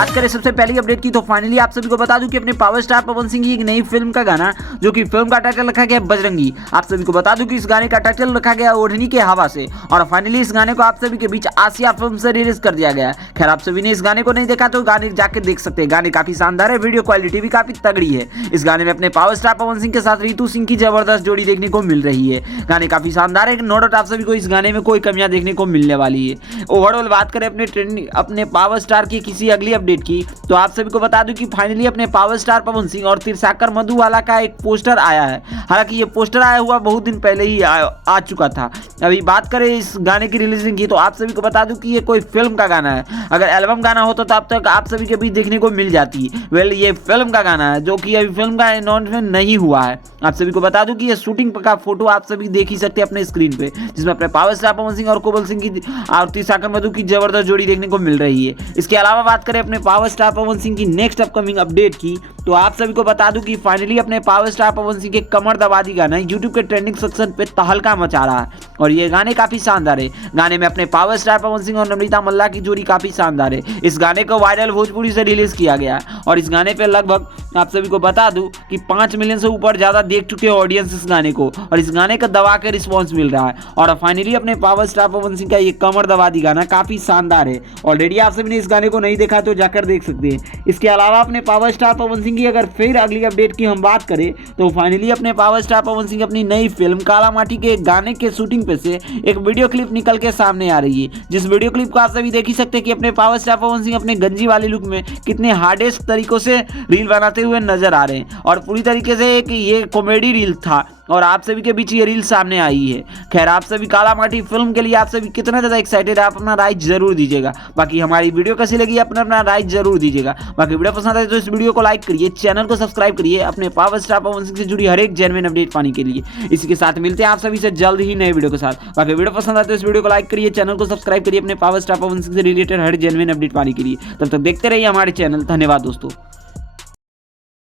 बात करें सबसे पहली अपडेट की तो फाइनली आप सभी को बता दूं कि अपने पावर स्टार पवन सिंह की एक नई फिल्म का गाना जो कि फिल्म का टाइटल रखा गया बजरंगी। आप सभी को बता दूं कि इस गाने का टाइटल रखा गया ओढ़नी के हवा से और फाइनली इस गाने को आप सभी के बीच आसिया फिल्म से रिलीज कर दिया गया। खैर आप सभी ने इस गाने को नहीं देखा तो गाने जाकर देख सकते हैं। गाने काफी शानदार है, वीडियो क्वालिटी भी काफी तगड़ी है। इस गाने में अपने पावर स्टार पवन सिंह के साथ रितु सिंह की जबरदस्त जोड़ी देखने को मिल रही है। गाने काफी शानदार है, नो डाउट आप सभी को इस गाने में कोई कमियां देखने को मिलने वाली है। ओवरऑल बात करें अपने पावर स्टार की किसी अगली अपडेट की तो आप सभी को बता दूं कि फाइनली अपने पावर स्टार पवन सिंह और तिरसाकर मधुबाला का एक पोस्टर आया है। हालांकि ये पोस्टर आया हुआ बहुत दिन पहले ही आ चुका था। अभी बात करें इस गाने की रिलीजिंग की तो आप सभी को बता दूं कि ये कोई फिल्म का गाना है। अगर एल्बम गाना होता तो अब तक आप सभी के बीच देखने को मिल जाती। वेल ये फिल्म का गाना है जो कि अभी फिल्म का अनाउंसमेंट नहीं हुआ है। आप सभी को बता दूं कि ये शूटिंग का फोटो आप सभी देख ही सकते हैं अपने स्क्रीन पे, जिसमें अपने पावर स्टार पवन सिंह और कोमल सिंह की और तिरसाकर मधु की जबरदस्त जोड़ी देखने को मिल रही है। इसके अलावा बात करें अपने पावर स्टार पवन सिंह की नेक्स्ट अपकमिंग अपडेट की तो आप सभी को बता दूं कि फाइनली अपने पावर स्टार पवन सिंह के कमर दबादी गाना यूट्यूब के ट्रेंडिंग सेक्शन पे तहलका मचा रहा है और ये गाने काफी शानदार है। गाने में अपने पावर स्टार पवन सिंह और नम्रता मल्ला की जोड़ी काफी शानदार है। इस गाने को वायरल भोजपुरी से रिलीज किया गया और इस गाने पे लगभग आप सभी को बता दूं कि 5 मिलियन से ऊपर ज्यादा देख चुके हैं ऑडियंस इस गाने को और इस गाने का दबा के रिस्पॉन्स मिल रहा है। और फाइनली अपने पावर स्टार पवन सिंह का ये कमर दबादी गाना काफी शानदार है। ऑलरेडी आप सभी ने इस गाने को नहीं देखा तो जाकर देख सकते हैं। इसके अलावा अपने पावर स्टार पवन सिंह की अगर फिर अगली अपडेट की हम बात करें तो फाइनली अपने पावर स्टार पवन सिंह अपनी नई फिल्म काला माटी के गाने के शूटिंग पे से एक वीडियो क्लिप निकल के सामने आ रही है, जिस वीडियो क्लिप को आप सभी देख ही सकते हैं कि अपने पावर स्टार पवन सिंह अपने गंजी वाली लुक में कितने हार्डेस्ट तरीकों से रील बनाते हुए नजर आ रहे हैं और पूरी तरीके से एक ये कॉमेडी रील था और आप सभी के बीच ये रील सामने आई है। खैर आप सभी काला माटी फिल्म के लिए आप सभी कितना ज़्यादा एक्साइटेड है आप अपना राय जरूर दीजिएगा। बाकी हमारी वीडियो कैसी लगी अपना राय जरूर दीजिएगा। बाकी वीडियो पसंद आए तो इस वीडियो को लाइक करिए, चैनल को सब्सक्राइब करिए अपने पावर स्टार पवन सिंह से जुड़ी हर एक जेन्युइन अपडेट पाने के लिए। इसी के साथ मिलते हैं आप सभी से जल्द ही नए वीडियो के साथ। बाकी वीडियो पसंद आए तो इस वीडियो को लाइक करिए, चैनल को सब्सक्राइब करिए अपने पावर स्टार पवन सिंह से रिलेटेड हर जेन्युइन अपडेट पाने के लिए। तब तक देखते रहिए हमारे चैनल। धन्यवाद दोस्तों।